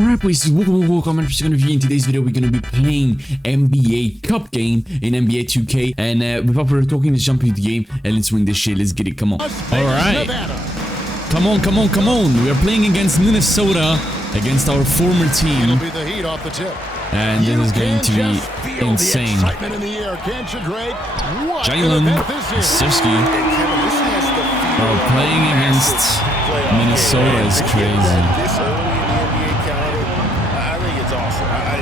Alright boys, welcome. I'm just gonna be in today's video. We're gonna be playing NBA Cup game in NBA 2K. And without further talking, let's jump into the game and let's win this shit. Let's get it. Come on. Alright. Come on. We are playing against Minnesota, against our former team. And this is going to be insane. Jalen Siski. Playing against Minnesota is crazy.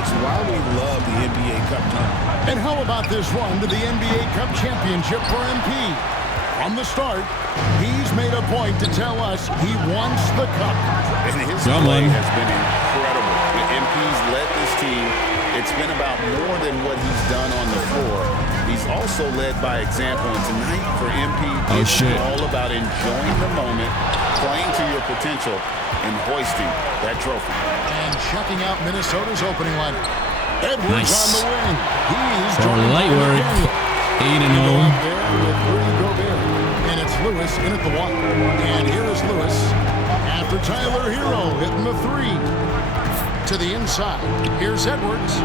It's why we love the NBA Cup tournament. And how about this run to the NBA Cup championship for MP? From the start, he's made a point to tell us he wants the cup. And his play has been incredible. The MP's led this team. It's been about more than what he's done on the floor. He's also led by example. And tonight for MP, it's all about enjoying the moment, playing to your potential, and hoisting that trophy. And checking out Minnesota's opening lineup. Edwards on the wing. He's doing light work. 8-0. And it's Lewis in at the 1. And here is Lewis after Tyler Hero hitting the 3. To the inside. Here's Edwards.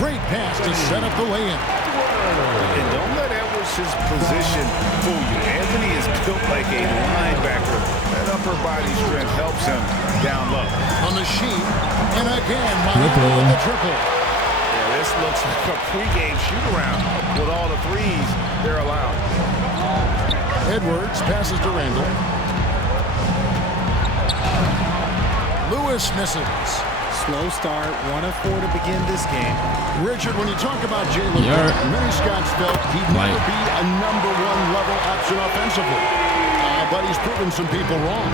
Great pass to set up the lay-in. And don't let Edwards' position fool you. Anthony is built like a linebacker. That upper body strength helps him down low. A machine. And again, the triple. Yeah, this looks like a pregame shoot-around with all the threes they're allowed. Edwards passes to Randall. Lewis misses. Slow start, 1 of 4 to begin this game. Richard, when you talk about Jalen, many Scotts felt he'd never be a #1 level option offensively. But he's proven some people wrong.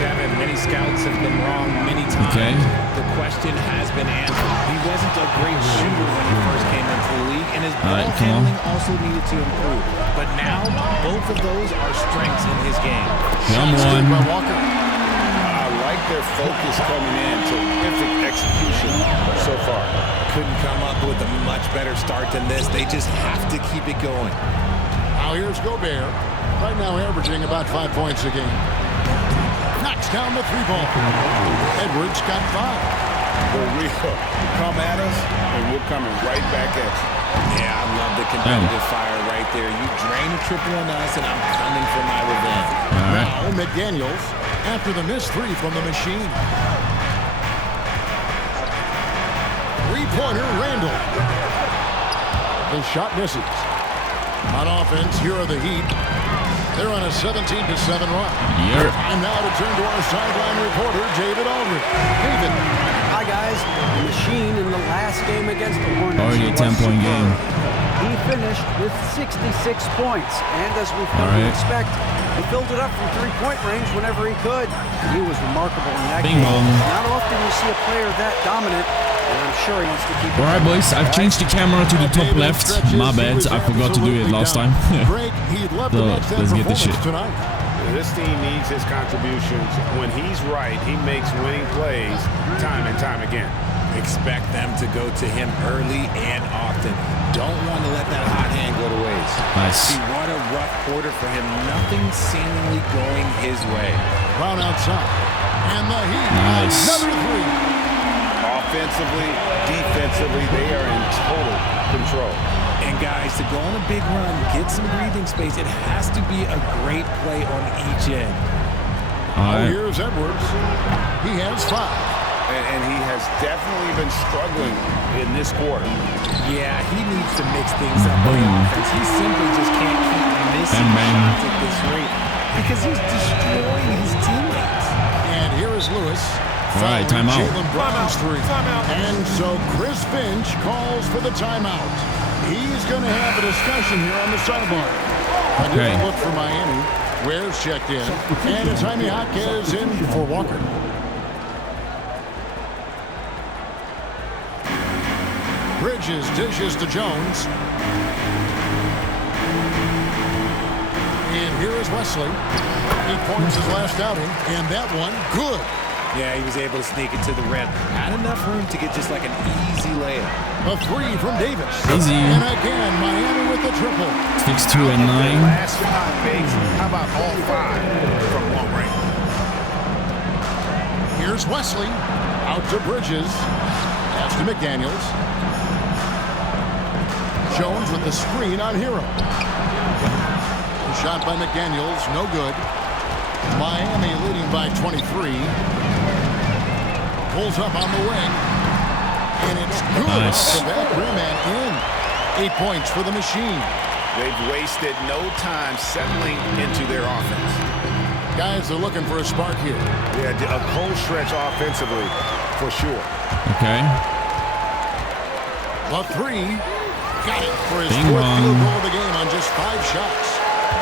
Kevin, many scouts have been wrong many times. Okay. The question has been answered. He wasn't a great shooter when he first came into the league, and his ball handling also needed to improve. But now, both of those are strengths in his game. Come on. Their focus coming in, terrific execution so far. Couldn't come up with a much better start than this. They just have to keep it going. Now here's Gobert, right now averaging about 5 points a game. Knocks down the 3-ball. Edwards got 5. For real, come at us, and we're coming right back at you. Yeah, I love the competitive fire right there. You drain a triple on us, and I'm coming for my revenge. Now McDaniels, after the missed 3 from the machine. Three-pointer, Randall. The shot misses. On offense, here are the Heat. They're on a 17-7 run. And now to turn to our sideline reporter, David Aldridge. David. Hi, guys. The machine in the last game against the Hornets. Already a 10-point game. He finished with 66 points. And as we've come to expect, he filled it up from three-point range whenever he could. He was remarkable in that game. Not often you see a player that dominant, and I'm sure he wants to keep it. Alright, boys, I've changed the camera to the top left. My bad, I forgot to do it last time. So, let's get this shit. This team needs his contributions. When he's right, he makes winning plays time and time again. Expect them to go to him early and often. Don't want to let that hot hand go to waste. Nice. See, what a rough quarter for him. Nothing seemingly going his way. Brown outside. And the Heat. Nice. Another 3. Offensively, defensively, they are in total control. And guys, to go on a big run, get some breathing space, it has to be a great play on each end. Here's Edwards. He has 5. And he has definitely been struggling in this quarter. Yeah, he needs to mix things up on offense. He simply just can't keep missing shots at this rate because he's destroying his teammates. And here is Lewis. All right, timeout. Jalen Brown's 3. And so Chris Finch calls for the timeout. He's going to have a discussion here on the sideline. A different look for Miami. Ware's checked in. And it's Jaime Jaquez in for Walker. Bridges dishes to Jones. And here is Wesley. He points his last outing, and that one, good. Yeah, he was able to sneak it to the rim. Had enough room to get just like an easy layup. A 3 from Davis. Easy. And again, Miami with the triple. 6-2 and 9. Last 5 fakes. How about all 5 from long range? Here's Wesley. Out to Bridges. Pass to McDaniels. Jones with the screen on Hero. Shot by McDaniels, no good. Miami leading by 23. Pulls up on the wing. And it's good off the back rim and in. 8 points for the Machine. They've wasted no time settling into their offense. Guys are looking for a spark here. Yeah, a cold stretch offensively, for sure. Okay. The three. Got it for his fourth field goal of the game on just 5 shots.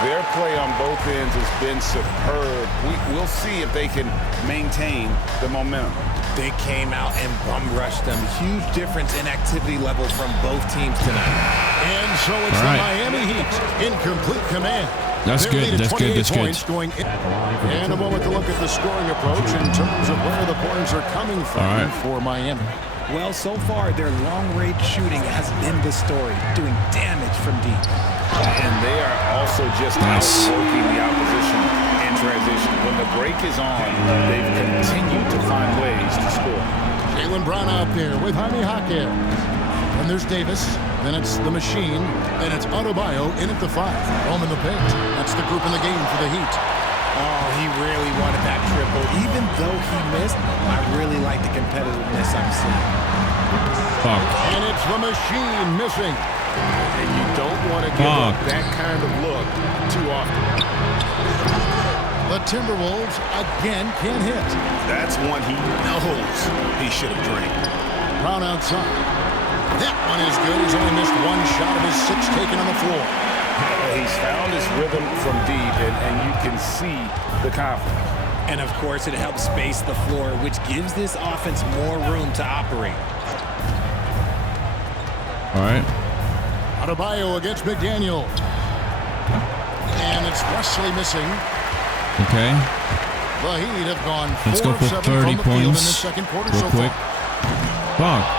Their play on both ends has been superb. We'll see if they can maintain the momentum. They came out and bum rushed them. Huge difference in activity level from both teams tonight. And so it's the Miami Heat in complete command. That's good. That's good. That's good. Going in. And a moment to look at the scoring approach in terms of where the points are coming from for Miami. Well, so far, their long-range shooting has been the story, doing damage from deep. And they are also just outworking the opposition in transition. When the break is on, they've continued to find ways to score. Jaylen Brown out there with Jaime Jaquez. And there's Davis. Then it's the Machine. Then it's Adebayo in at the 5. Home in the paint. That's the group in the game for the Heat. Oh, he really wanted that triple. Even though he missed, I really like the competitiveness I'm seeing. Fuck. And it's the Machine missing. And you don't want to give up that kind of look too often. The Timberwolves again can't hit. That's one he knows he should have drained. Brown outside. That one is good. He's only missed 1 shot of his 6 taken on the floor. He's found his rhythm from deep, and you can see the confidence. And, of course, it helps space the floor, which gives this offense more room to operate. All right. Adebayo against McDaniel. And it's Wesley missing. Okay. The Heat have gone 4 Let's go for 30 points in the second quarter real so quick. far. Fuck.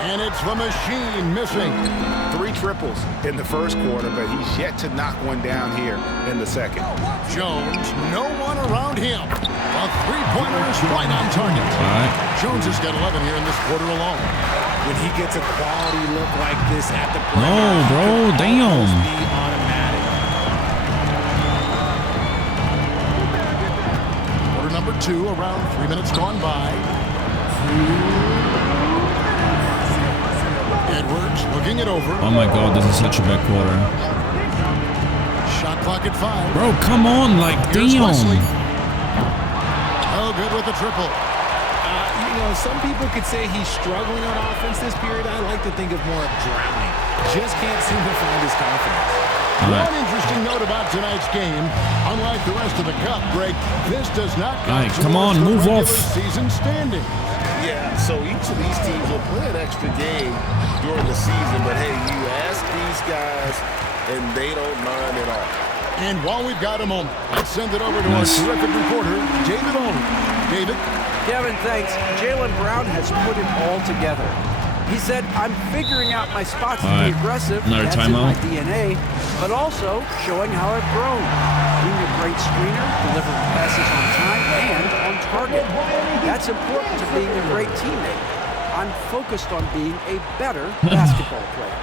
And it's the Machine missing. 3 triples in the first quarter, but he's yet to knock one down here in the second. Jones, no one around him. A 3-pointer is right on target. All right. Jones has got 11 here in this quarter alone. When he gets a quality look like this at the perimeter, No, bro, damn. Be automatic. Quarter number 2, around 3 minutes gone by. Edwards looking it over. Oh my God, this is such a bad quarter. Shot clock at 5. Bro, come on, like, damn. Oh, good with the triple. You know, some people could say he's struggling on offense this period. I like to think of more of drowning. Just can't seem to find his confidence. One interesting note about tonight's game, unlike the rest of the cup, Greg, this does not count come on, move off. Season standing. Yeah, so each of these teams will play an extra game during the season, but hey, you ask these guys, and they don't mind at all. And while we've got a moment, let's send it over to our terrific reporter, David Olin. David? Kevin, thanks. Jaylen Brown has put it all together. He said, I'm figuring out my spots to be aggressive. Another That's timeout. in my DNA, but also showing how I've grown. Being a great screener, delivering passes on time and on target. That's important to being a great teammate. I'm focused on being a better basketball player.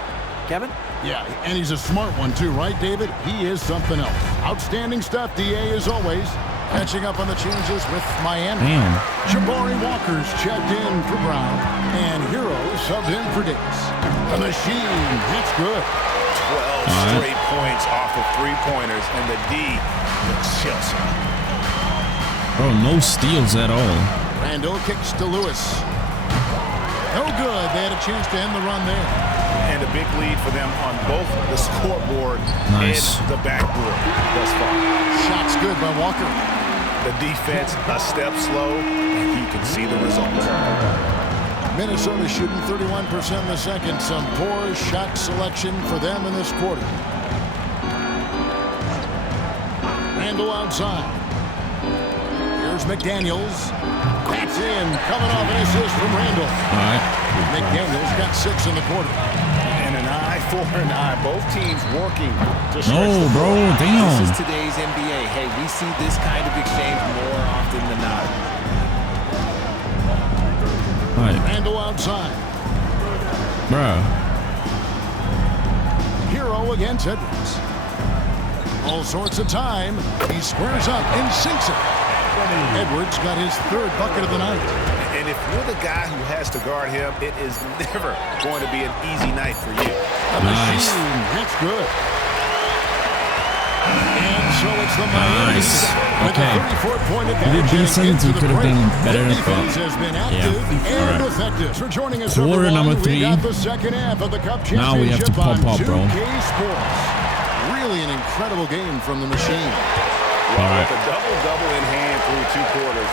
Kevin? Yeah, and he's a smart one too, right, David? He is something else. Outstanding stuff, DA, as always. Catching up on the changes with Miami. Damn. Jabari Walker's checked in for Brown, and Hero subbed in for Davis. The Machine, that's good. 12 straight points off of 3-pointers, and the D looks Chelsea. Bro, no steals at all. Randall kicks to Lewis. No good. They had a chance to end the run there. And a big lead for them on both the scoreboard and the backboard thus far. Shots good by Walker. The defense a step slow, and you can see the results. Minnesota shooting 31% in the second. Some poor shot selection for them in this quarter. Randall outside. Here's McDaniels. That's in. Coming off an assist from Randall. All right. McDaniels got 6 in the quarter. And an eye for an eye. Both teams working to stretch No, the bro, floor. damn. This is today's NBA. Hey, we see this kind of exchange more often than not. outside. Bro. Hero against Edwards. All sorts of time. He squares up and sinks it. Edwards got his third bucket of the night. And if you're the guy who has to guard him, it is never going to be an easy night for you. Nice. That's good. And so it's the Miami Nice. Okay. Point We did decent. We could have done better. Has been active and effective. So joining us Quarter number 3. We got the second half of the Cup Championship. Now we have to pop up, bro. 2K Sports. Really an incredible game from the machine. Well, with a double-double in hand through 2 quarters,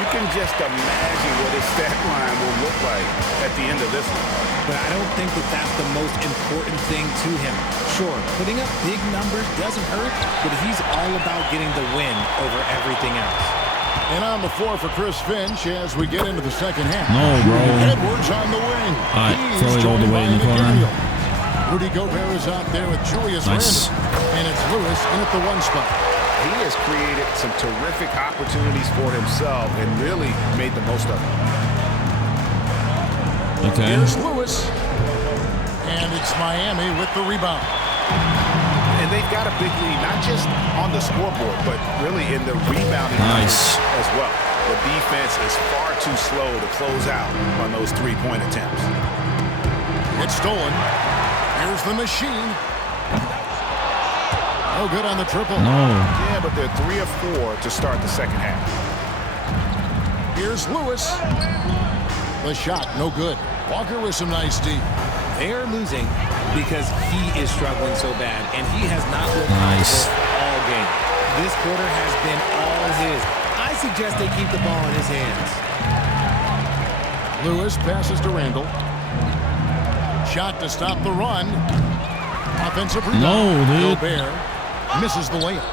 you can just imagine what his stat line will look like at the end of this one. But I don't think that that's the most important thing to him. Sure, putting up big numbers doesn't hurt, but he's all about getting the win over everything else. And on the floor for Chris Finch as we get into the second half. No, bro. Edwards on the wing. All right, throw it all the way in the corner. Rudy Gobert is out there with Julius Nice. Randle. And it's Lewis in at the 1 spot. He has created some terrific opportunities for himself and really made the most of it. Okay. Here's Lewis. And it's Miami with the rebound. And they've got a big lead, not just on the scoreboard, but really in the rebounding Nice. as well. The defense is far too slow to close out on those 3-point attempts. It's stolen. Here's the machine. No good on the triple. No. Yeah, but they're 3 of 4 to start the second half. Here's Lewis. The shot, no good. Walker with some nice D. They're losing because he is struggling so bad, and he has not looked Nice. comfortable all game. This quarter has been all his. I suggest they keep the ball in his hands. Lewis passes to Randle. Shot to stop the run. Offensive rebound. No, dude. Gobert misses the layup.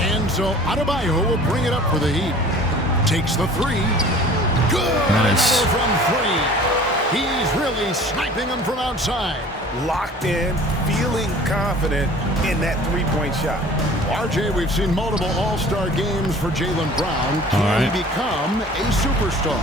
And so Adebayo will bring it up for the Heat. Takes the 3. Good. Nice. From 3. He's really sniping them from outside. Locked in, feeling confident in that 3-point shot. RJ, we've seen multiple all-star games for Jaylen Brown. Can he become a superstar?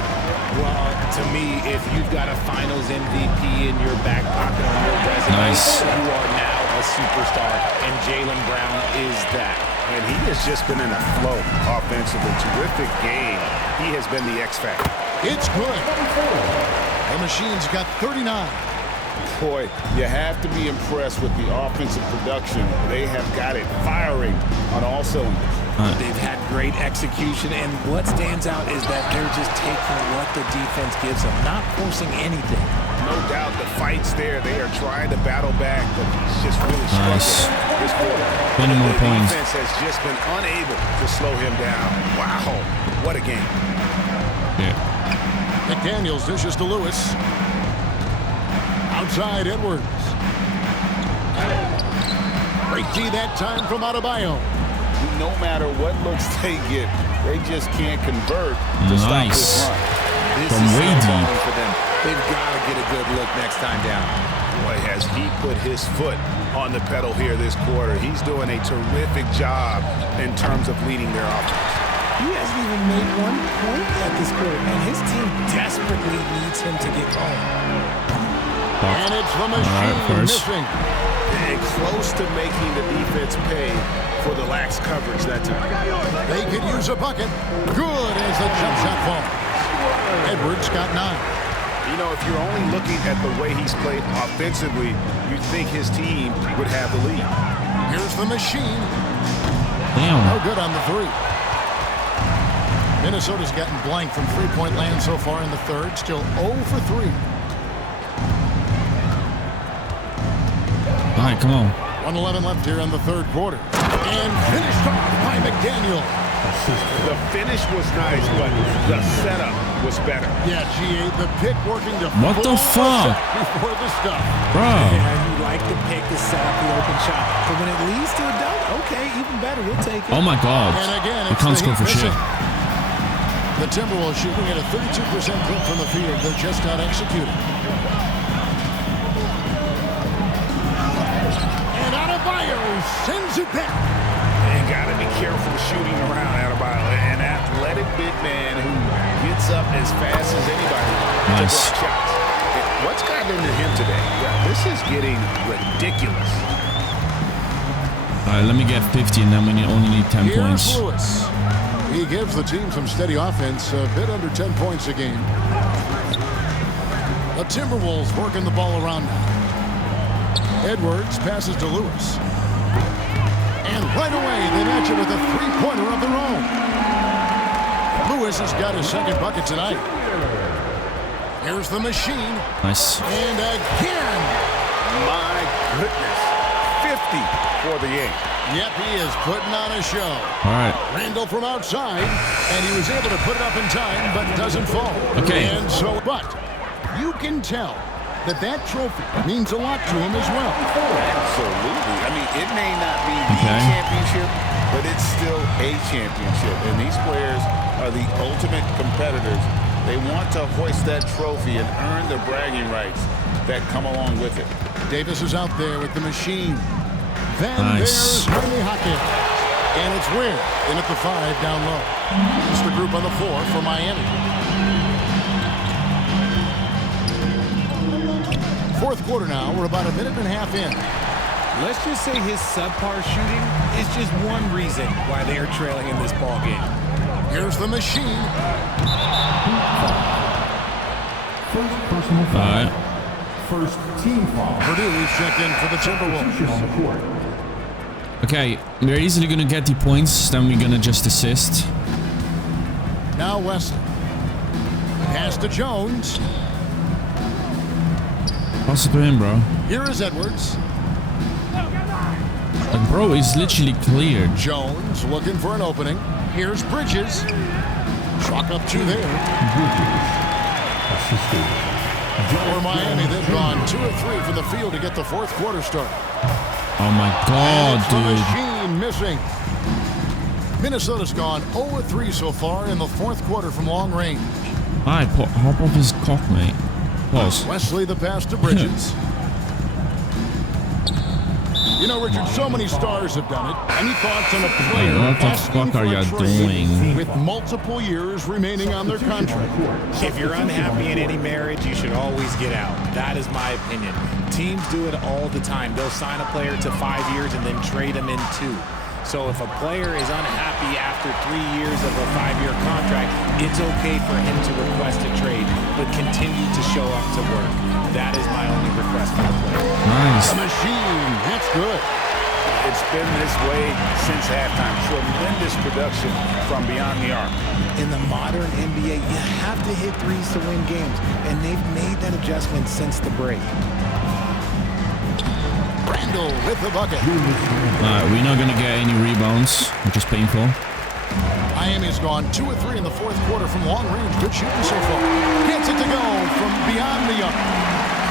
Well, to me, if you've got a Finals MVP in your back pocket on your resume, Nice. you are now a superstar, and Jaylen Brown is that. And he has just been in a flow offensively. Terrific game. He has been the X factor. It's good. The machine's got 39. Boy, you have to be impressed with the offensive production. They have got it firing on all cylinders. They've had great execution, and what stands out is that they're just taking what the defense gives them, not forcing anything. No doubt the fight's there. They are trying to battle back, but he's just really struggling this quarter. 20 more the points. defense has just been unable to slow him down. Wow, what a game. Yeah. McDaniels dishes to Lewis. Outside Edwards. Great D that time from Adebayo. No matter what looks they get, they just can't convert to stop this run. This From is way so deep. long for them. They've got to get a good look next time down. Boy, has he put his foot on the pedal here this quarter. He's doing a terrific job in terms of leading their offense. He hasn't even made 1 point yet this quarter, and his team desperately needs him to get going. And it's the machine missing. And close to making the defense pay for the lax coverage that time. They could use a bucket. Good as the jump shot falls. Edwards got 9. You know, if you're only looking at the way he's played offensively, you'd think his team would have the lead. Here's the machine. Damn. No good on the 3. Minnesota's gotten blank from 3-point land so far in the third. Still 0 for 3. All right, come on. 1:11 left here in the third quarter. And finished off by McDaniel. The finish was nice, but the setup was better. Yeah, GA, the pick working to What the fuck? before the stuff. Bro. Yeah, you like to pick to set up the open shot. But when it leads to a dunk, okay, even better. We'll take it. Oh my God. And again, I it's can't the score Heat for shit. missing. The Timberwolves shooting at a 32% clip from the field. They're just not executing. And Adebayo sends it back. And got to be careful shooting around Adebayo. An athletic big man who gets gets up as fast as anybody to block shots. What's gotten into him today? Yeah, this is getting ridiculous. All right, let me get 50, and then we only need 10 points. Lewis. He gives the team some steady offense, a bit under 10 points a game. The Timberwolves working the ball around now. Edwards passes to Lewis. And right away, they match it with a three-pointer of their own. Lewis has got his second bucket tonight. Here's the machine. Nice. And again. My goodness. 50 for the game. Yep, he is putting on a show. All right. Randall from outside, and he was able to put it up in time, but doesn't fall. Okay. And so, but you can tell that that trophy means a lot to him as well. Absolutely. I mean, it may not be the championship, but it's still a championship. And these players are the ultimate competitors. They want to hoist that trophy and earn the bragging rights that come along with it. Davis is out there with the machine. Then Nice. there's Henry Hawkins. And it's Weir in at the 5 down low. It's the group on the floor for Miami. Fourth quarter now. We're about a minute and a half in. Let's just say his subpar shooting is just one reason why they are trailing in this ball game. Here's the machine. All right. First team foul. Purdue's checked in for the Timberwolves. Okay, we're easily gonna get the points. Then we're gonna just assist. Now Wesley. Pass to Jones. Pass it to him, bro. Here is Edwards. Like, bro, it's literally cleared. Jones looking for an opening. Here's Bridges. Chalk up two there. For Miami, they've gone 2 of 3 from the field to get the fourth quarter started. Oh my God, The dude. machine missing. Minnesota's gone 0 of 3 so far in the fourth quarter from long range. Alright, hop off his cock, mate. Pause. Wesley the pass to Bridges. You know, Richard, so many stars have done it. Any thoughts on a player What the asking fuck for are a you trade doing? with multiple years remaining on their contract? If you're unhappy in any marriage, you should always get out. That is my opinion. Teams do it all the time. They'll sign a player to 5 years and then trade him in 2. So if a player is unhappy after 3 years of a 5-year contract, it's okay for him to request a trade, but continue to show up to work. That is my only request for the player. Nice. The machine, that's good. It's been this way since halftime. Tremendous production from beyond the arc. In the modern NBA, you have to hit threes to win games, and they've made that adjustment since the break. Randall with the bucket. Alright, we're not gonna get any rebounds, which is painful. Miami's gone 2 of 3 in the fourth quarter from long range. Good shooting so far. Gets it to go from beyond the arc.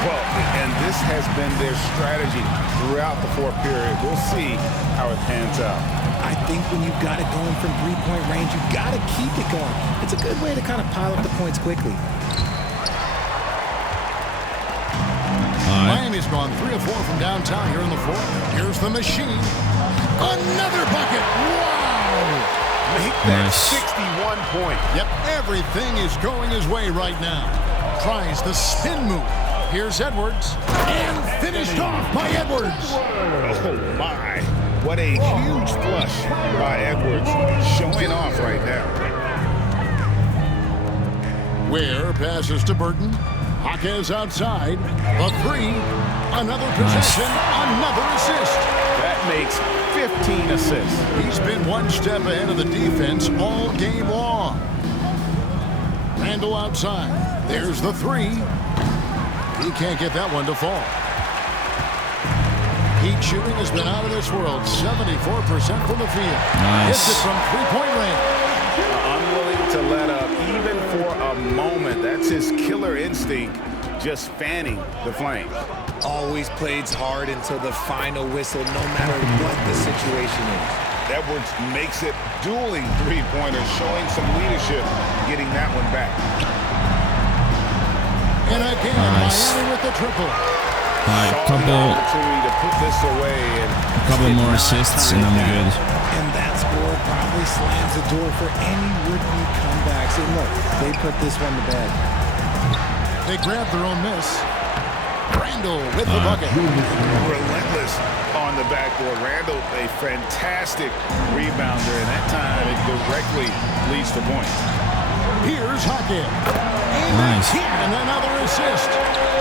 Well, and this has been their strategy throughout the fourth period. We'll see how it pans out. I think when you've got it going from three-point range, you've got to keep it going. It's a good way to kind of pile up the points quickly. Miami's gone 3 of 4 from downtown here in the fourth. Here's the machine. Another bucket. Wow. Make that 61 point. Yep, everything is going his way right now. Tries the spin move. Here's Edwards. And finished off by Edwards. Oh, my. What a huge flush by Edwards. Showing off right now. Weir passes to Burton. Hawkins outside. A 3. Another possession. Another assist. That makes 15 assists. He's been one step ahead of the defense all game long. Randall outside. There's the 3. He can't get that one to fall. Heat shooting has been out of this world. 74% from the field. Nice. Hits it from three-point range. Unwilling to let up even for a moment. That's his killer instinct, just fanning the flame. Always plays hard until the final whistle, no matter what the situation is. Edwards makes it dueling three-pointers, showing some leadership, getting that one back. And again, Nice. Miami with the triple. Alright, Saw the opportunity to put this away and couple more assists and I'm good. And that score probably slams the door for any rookie comebacks. And look, they put this one to bed. They grabbed their own miss. Randall with the bucket. Relentless on the backboard. Randall, a fantastic rebounder, and that time it directly leads to points. Here's Hackett. Nice. And another assist.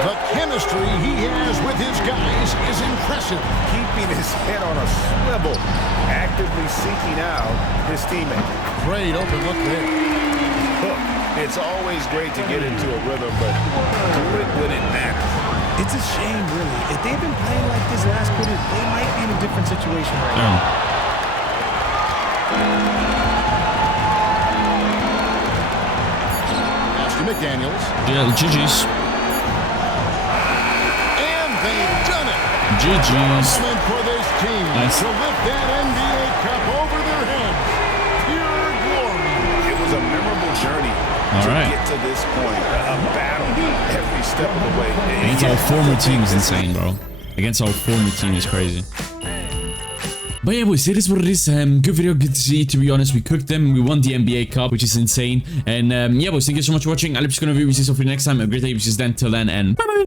The chemistry he has with his guys is impressive. Keeping his head on a swivel, actively seeking out his teammate. Great open look there. Look, it's always great to get into a rhythm, but do it when it matters. It's a shame, really. If they've been playing like this last quarter, they might be in a different situation right now. McDaniels. Yeah, GG's. And they've done it. GG's. For this team nice. to lift that NBA Cup over their heads. Pure glory. It was a memorable journey to get to this point. A battle every step of the way. Against our former team is insane, bro. Against our former team is crazy. But yeah, boys, it is what it is. Good video, good to see. To be honest, we cooked them. We won the NBA Cup, which is insane. And yeah, boys, thank you so much for watching. I'll be just gonna review. We see you next time. Have a great day. Which is then. Till then, and bye bye.